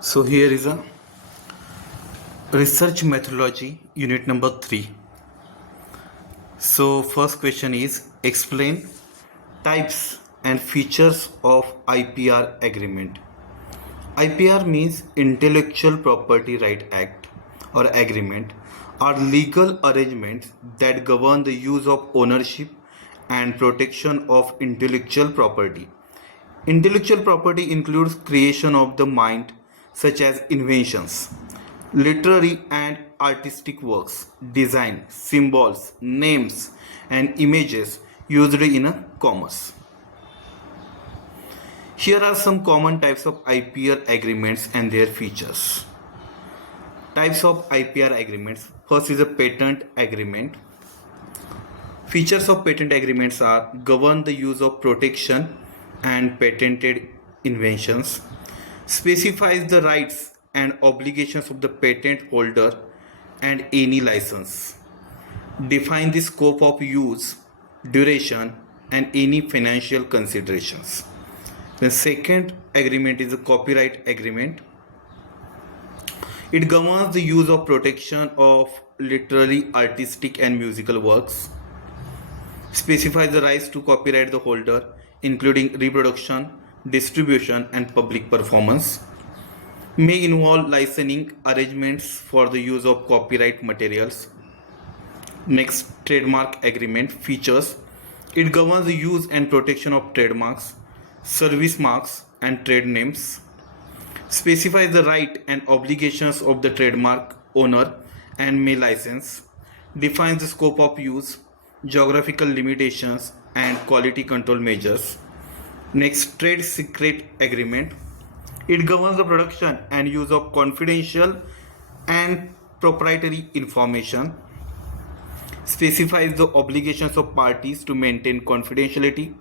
So here is a research methodology unit number 3. So first question is explain types and features of IPR agreement. IPR means Intellectual Property Right Act or agreement are legal arrangements that govern the use of ownership and protection of intellectual property. Intellectual property includes creation of the mind such as inventions, literary and artistic works, design, symbols, names and images used in a commerce. Here are some common types of IPR agreements and their features. Types of IPR agreements. First is a patent agreement. Features of patent agreements are govern the use of protection and patented inventions, specifies the rights and obligations of the patent holder and any license, define the scope of use, duration and any financial considerations. The second agreement is a copyright agreement. It governs the use of protection of literary, artistic and musical works, specifies the rights to copyright the holder, including reproduction, distribution and public performance, may involve licensing arrangements for the use of copyright materials. Next, trademark agreement features. It governs the use and protection of trademarks, service marks and trade names, specifies the right and obligations of the trademark owner and may license, defines the scope of use, geographical limitations and quality control measures. Next, trade secret agreement. It governs the production and use of confidential and proprietary information, specifies the obligations of parties to maintain confidentiality.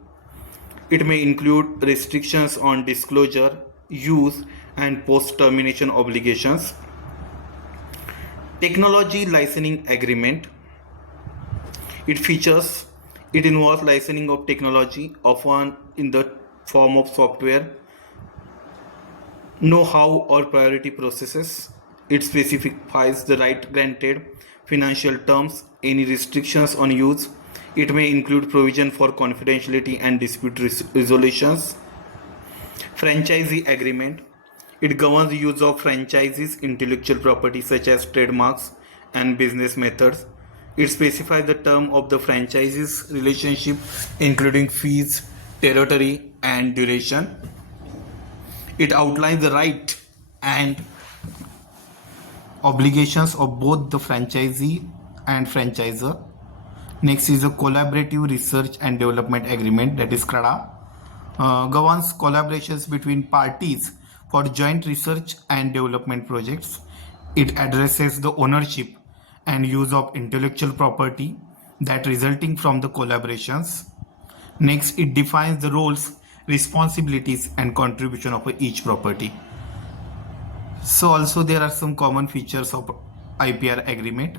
It may include restrictions on disclosure, use and post-termination obligations. Technology licensing agreement. It involves licensing of technology, often in the form of software, know-how or priority processes. It specifies the right granted, financial terms, any restrictions on use. It may include provision for confidentiality and dispute resolutions. Franchisee agreement. It governs the use of franchises, intellectual property such as trademarks and business methods. It specifies the term of the franchise's relationship, including fees, territory, and duration. It outlines the right and obligations of both the franchisee and franchisor. Next is a collaborative research and development agreement, that is CRADA. Governs collaborations between parties for joint research and development projects. It addresses the ownership and use of intellectual property that resulting from the collaborations. Next, it defines the roles, responsibilities and contribution of each property. So also there are some common features of IPR agreement.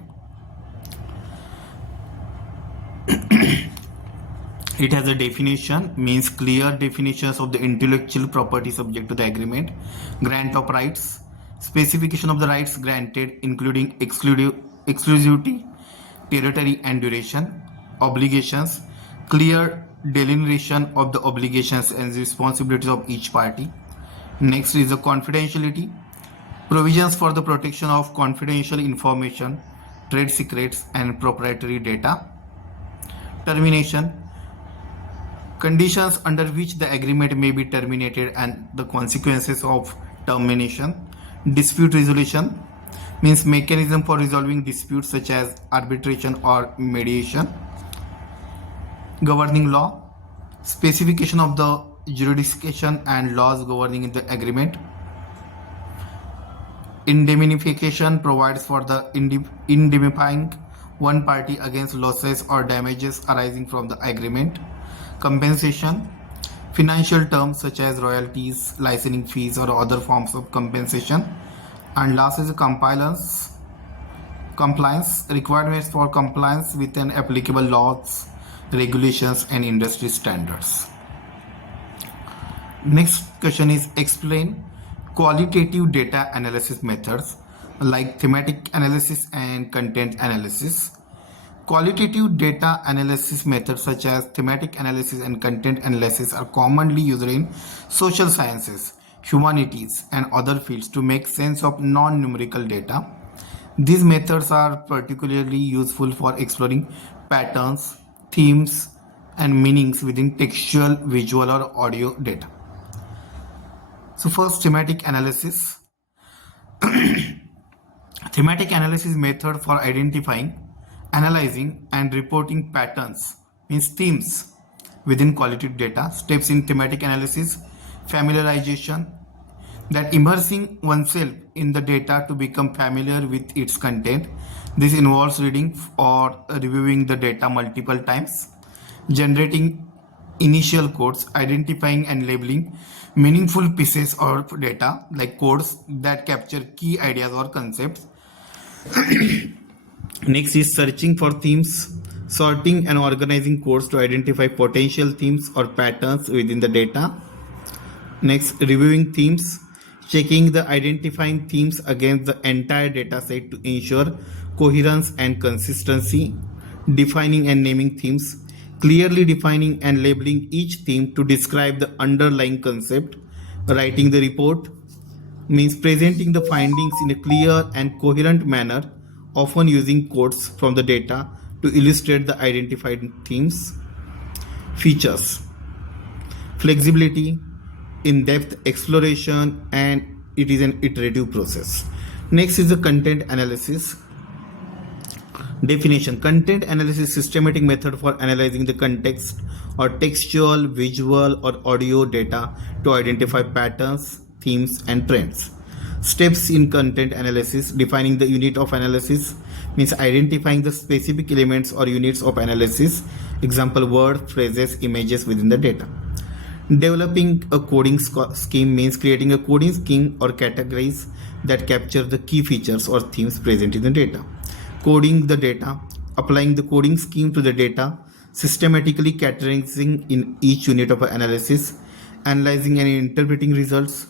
It has a definition, means clear definitions of the intellectual property subject to the agreement, grant of rights, specification of the rights granted including exclusivity, territory and duration, obligations, clear delineation of the obligations and responsibilities of each party. Next is the confidentiality, provisions for the protection of confidential information, trade secrets and proprietary data. Termination, conditions under which the agreement may be terminated and the consequences of termination. Dispute resolution, means mechanism for resolving disputes such as arbitration or mediation. Governing law, specification of the jurisdiction and laws governing the agreement. Indemnification provides for the indemnifying one party against losses or damages arising from the agreement. Compensation, financial terms such as royalties, licensing fees or other forms of compensation. And last is compliance, requirements for compliance with an applicable laws, regulations and industry standards. Next question is explain qualitative data analysis methods like thematic analysis and content analysis. Qualitative data analysis methods such as thematic analysis and content analysis are commonly used in social sciences, humanities, and other fields to make sense of non-numerical data. These methods are particularly useful for exploring patterns, themes, and meanings within textual, visual, or audio data. So first, thematic analysis. Thematic analysis method for identifying, analyzing, and reporting patterns, means themes within qualitative data. Steps in thematic analysis: familiarization, that immersing oneself in the data to become familiar with its content. This involves reading or reviewing the data multiple times. Generating initial codes, identifying and labeling meaningful pieces of data like codes that capture key ideas or concepts. Next is searching for themes, sorting and organizing codes to identify potential themes or patterns within the data. Next, reviewing themes, checking the identifying themes against the entire data set to ensure coherence and consistency. Defining and naming themes, clearly defining and labeling each theme to describe the underlying concept. Writing the report means presenting the findings in a clear and coherent manner, often using quotes from the data to illustrate the identified themes. Features: flexibility, in-depth exploration, and it is an iterative process. Next is the content analysis. Definition: content analysis, systematic method for analyzing the context or textual, visual, or audio data to identify patterns, themes, and trends. Steps in content analysis: defining the unit of analysis, means identifying the specific elements or units of analysis, example word, phrases, images within the data. Developing a coding scheme means creating a coding scheme or categories that capture the key features or themes present in the data. Coding the data, applying the coding scheme to the data, systematically categorizing in each unit of analysis, analyzing and interpreting results.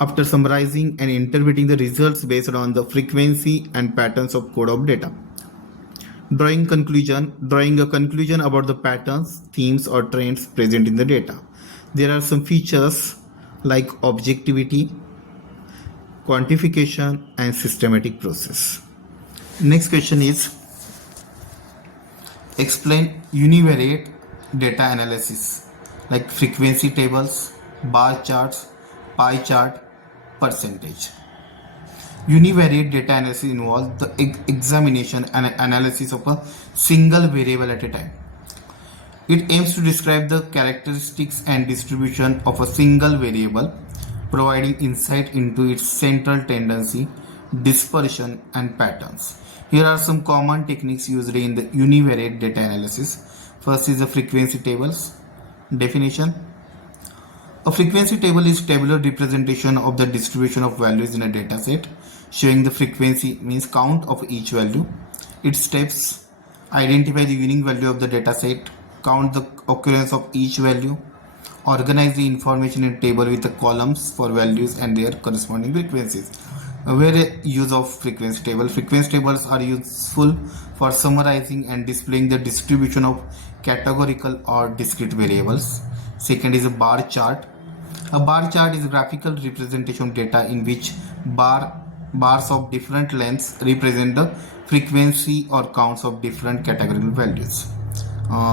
After summarizing and interpreting the results based on the frequency and patterns of code of data. Drawing a conclusion about the patterns, themes, or trends present in the data. There are some features like objectivity, quantification, and systematic process. Next question is, explain univariate data analysis like frequency tables, bar charts, pie chart, percentage. Univariate data analysis involves the examination and analysis of a single variable at a time. It aims to describe the characteristics and distribution of a single variable, providing insight into its central tendency, dispersion, and patterns. Here are some common techniques used in the univariate data analysis. First is the frequency tables. Definition: a frequency table is tabular representation of the distribution of values in a data set, showing the frequency, means count of each value. Its steps: identify the unique value of the data set, count the occurrence of each value, organize the information in a table with the columns for values and their corresponding frequencies. Where use of frequency table. Frequency tables are useful for summarizing and displaying the distribution of categorical or discrete variables. Second is a bar chart. A bar chart is a graphical representation of data in which bars of different lengths represent the frequency or counts of different categorical values.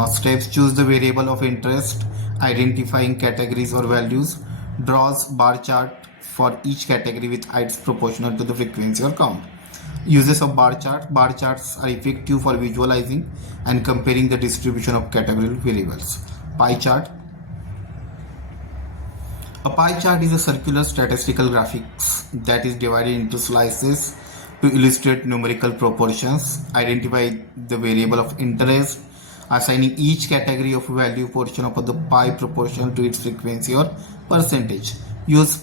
Steps: choose the variable of interest, identifying categories or values, draws bar chart for each category with heights proportional to the frequency or count. Uses of bar chart. Bar charts are effective for visualizing and comparing the distribution of categorical variables. Pie chart. A pie chart is a circular statistical graphics that is divided into slices to illustrate numerical proportions. Identify the variable of interest, assigning each category of value portion of the pie proportional to its frequency or percentage.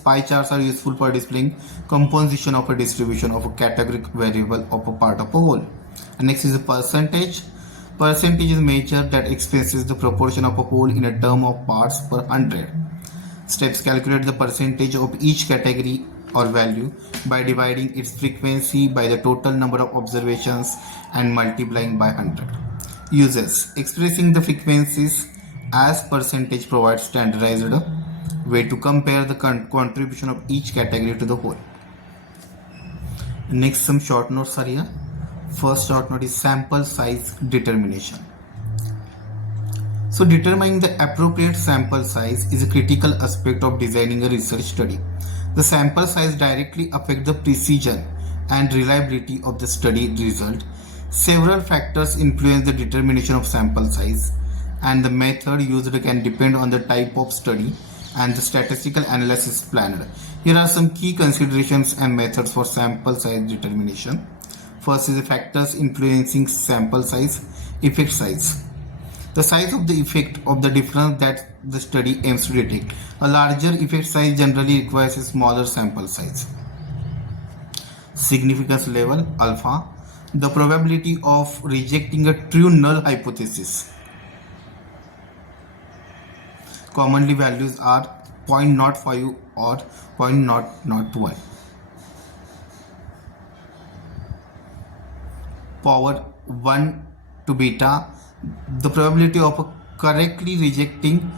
Pie charts are useful for displaying composition of a distribution of a categoric variable of a part of a whole. And next is a percentage. Percentage is a measure that expresses the proportion of a whole in a term of parts per 100. Steps: calculate the percentage of each category or value by dividing its frequency by the total number of observations and multiplying by 100. Uses: expressing the frequencies as percentage provides standardized way to compare the contribution of each category to the whole. Next, some short notes are here. First short note is sample size determination. So determining the appropriate sample size is a critical aspect of designing a research study. The sample size directly affects the precision and reliability of the study result. Several factors influence the determination of sample size, and the method used can depend on the type of study and the statistical analysis planned. Here are some key considerations and methods for sample size determination. First is the factors influencing sample size. Effect size: the size of the effect of the difference that the study aims to detect. A larger effect size generally requires a smaller sample size. Significance level alpha: the probability of rejecting a true null hypothesis. Commonly values are 0.05 or 0.001. Power 1 to beta: the probability of correctly rejecting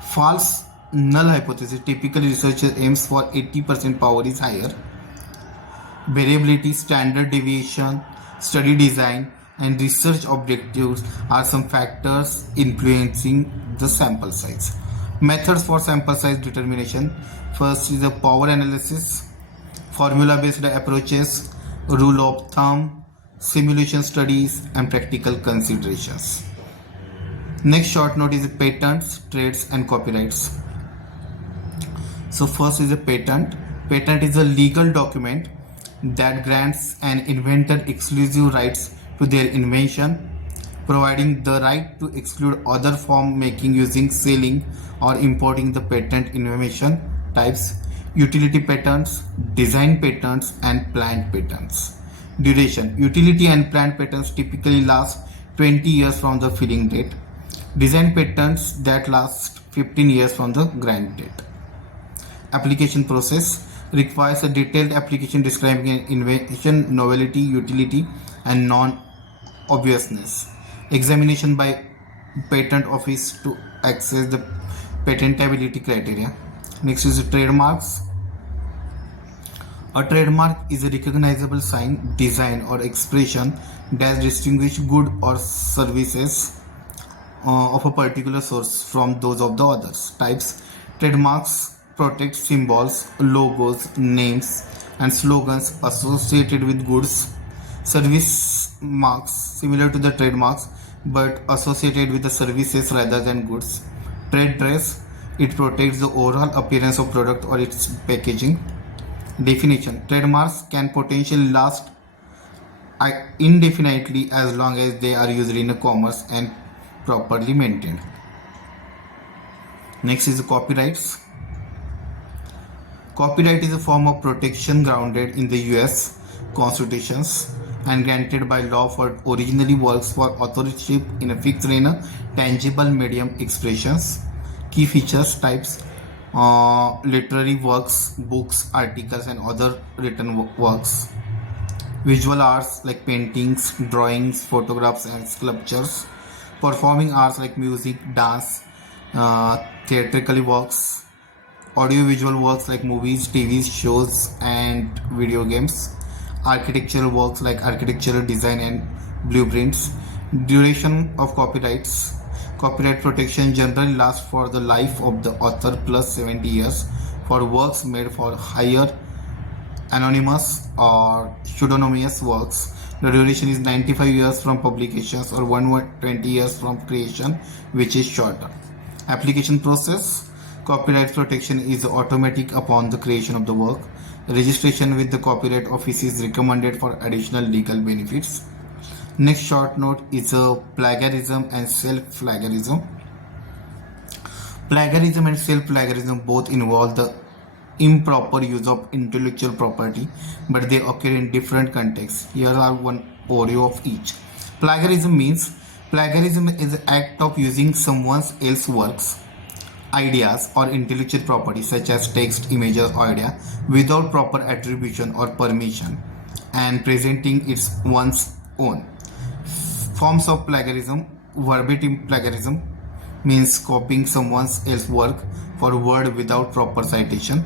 false null hypothesis. Typically, researchers aims for 80% power is higher. Variability, standard deviation, study design, and research objectives are some factors influencing the sample size. Methods for sample size determination: first is the power analysis, formula-based approaches, rule of thumb, simulation studies, and practical considerations. Next short note is patents, trades, and copyrights. So first is a patent. Patent is a legal document that grants an inventor exclusive rights to their invention, providing the right to exclude other from making, using, selling, or importing the patent invention. Types: utility patents, design patents, and plant patents. Duration: utility and plant patents typically last 20 years from the filing date. Design patents that last 15 years from the grant date. Application process: requires a detailed application describing an invention, novelty, utility, and non-obviousness. Examination by patent office to access the patentability criteria. Next is the trademarks. A trademark is a recognizable sign, design, or expression that distinguishes goods or services of a particular source from those of the others. Types: trademarks protect symbols, logos, names, and slogans associated with goods. Service marks: similar to the trademarks but associated with the services rather than goods. Trade dress: it protects the overall appearance of product or its packaging. Definition: trademarks can potentially last indefinitely as long as they are used in a commerce and properly maintained. Next is the copyrights. Copyright is a form of protection grounded in the US constitutions and granted by law for originally works for authorship in a fixed in a tangible medium expressions. Key features: types: literary works, books, articles, and other written works. Visual arts like paintings, drawings, photographs, and sculptures. Performing arts like music, dance, theatrical works. Audiovisual works like movies, TV shows, and video games. Architectural works like architectural design and blueprints. Duration of copyrights. Copyright protection generally lasts for the life of the author plus 70 years for works made for hire, anonymous or pseudonymous works. The duration is 95 years from publications or 120 years from creation, which is shorter. Application process. Copyright protection is automatic upon the creation of the work. Registration with the Copyright Office is recommended for additional legal benefits. Next short note is plagiarism and self-plagiarism. Plagiarism and self-plagiarism both involve the improper use of intellectual property, but they occur in different contexts. Here are one overview of each. Plagiarism is the act of using someone else's works, ideas or intellectual property such as text, images, or idea without proper attribution or permission and presenting it one's own. Forms of plagiarism. Verbatim plagiarism means copying someone else's work for word without proper citation.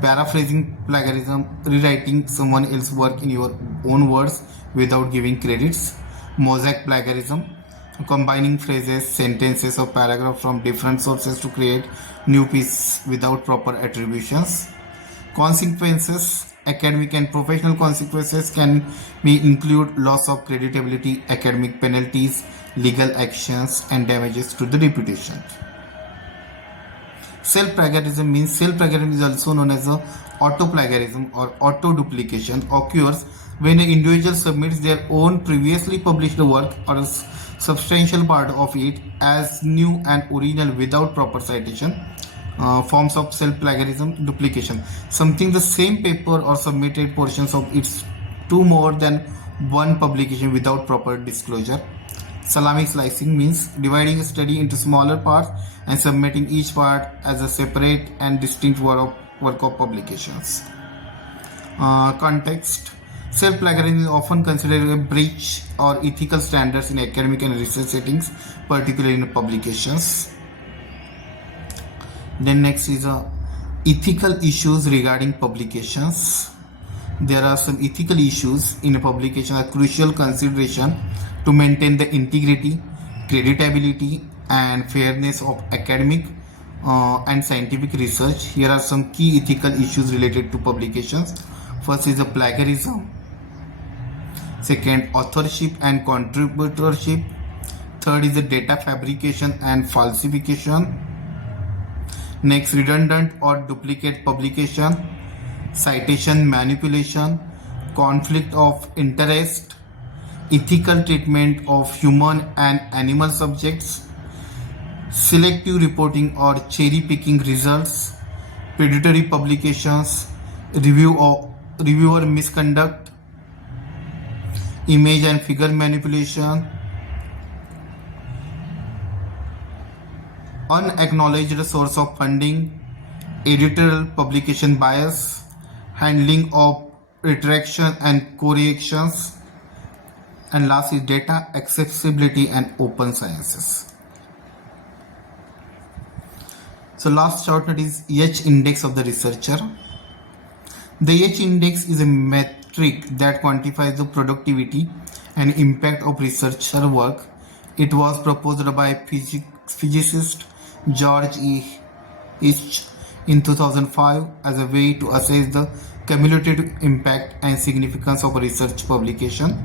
Paraphrasing plagiarism, rewriting someone else's work in your own words without giving credits. Mosaic plagiarism, combining phrases, sentences, or paragraphs from different sources to create new pieces without proper attributions. Consequences. Academic and professional consequences can be include loss of creditability, academic penalties, legal actions, and damages to the reputation. Self-plagiarism means self-plagiarism is also known as auto-plagiarism or auto-duplication occurs when an individual submits their own previously published work or a substantial part of it as new and original without proper citation. Forms of self-plagiarism. Duplication, something the same paper or submitted portions of its to more than one publication without proper disclosure. Salami slicing means dividing a study into smaller parts and submitting each part as a separate and distinct work of publications. Context. Self-plagiarism is often considered a breach or ethical standards in academic and research settings, particularly in publications. Then next is ethical issues regarding publications. There are some ethical issues in a publication, a crucial consideration to maintain the integrity, creditability, and fairness of academic and scientific research. Here are some key ethical issues related to publications. First is the plagiarism. Second, authorship and contributorship. Third is the data fabrication and falsification. Next, redundant or duplicate publication, citation manipulation, conflict of interest, ethical treatment of human and animal subjects, selective reporting or cherry picking results, predatory publications, reviewer misconduct, image and figure manipulation, unacknowledged source of funding, editorial publication bias, handling of retraction and corrections, and last is data accessibility and open sciences. So last short note is H index of the researcher. The H index is a metric that quantifies the productivity and impact of researcher work. It was proposed by physicist George E. Hitch in 2005 as a way to assess the cumulative impact and significance of a research publication.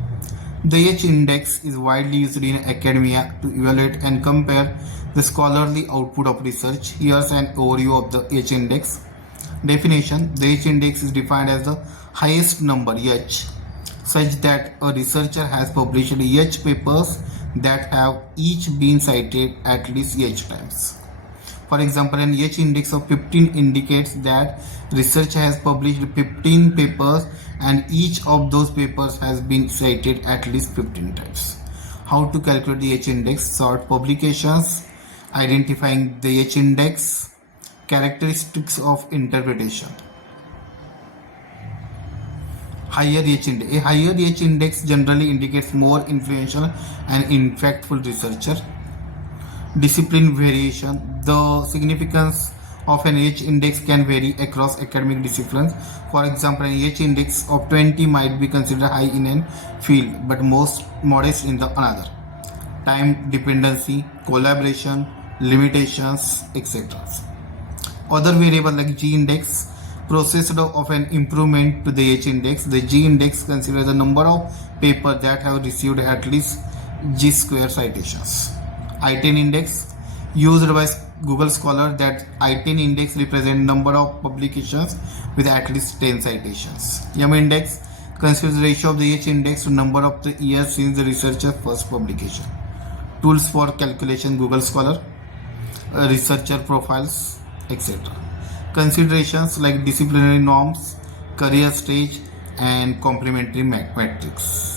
The H index is widely used in academia to evaluate and compare the scholarly output of research. Here's an overview of the H index. Definition: the H index is defined as the highest number H such that a researcher has published H papers that have each been cited at least H times. For example, an H index of 15 indicates that researcher has published 15 papers and each of those papers has been cited at least 15 times. How to calculate the H index? Sort publications, identifying the H index, characteristics of interpretation. Higher H index. A higher H index generally indicates more influential and impactful researcher. Discipline variation. The significance of an H index can vary across academic disciplines. For example, an H index of 20 might be considered high in a field but most modest in the another. Time dependency, collaboration, limitations, etc. Other variables like G index, process of an improvement to the H index. The G index considers the number of papers that have received at least G square citations. I10 index, used by Google Scholar, that I10 index represents number of publications with at least 10 citations. M index considers the ratio of the H index to number of the years since the researcher's first publication. Tools for calculation: Google Scholar, researcher profiles, etc. Considerations like disciplinary norms, career stage, and complementary metrics.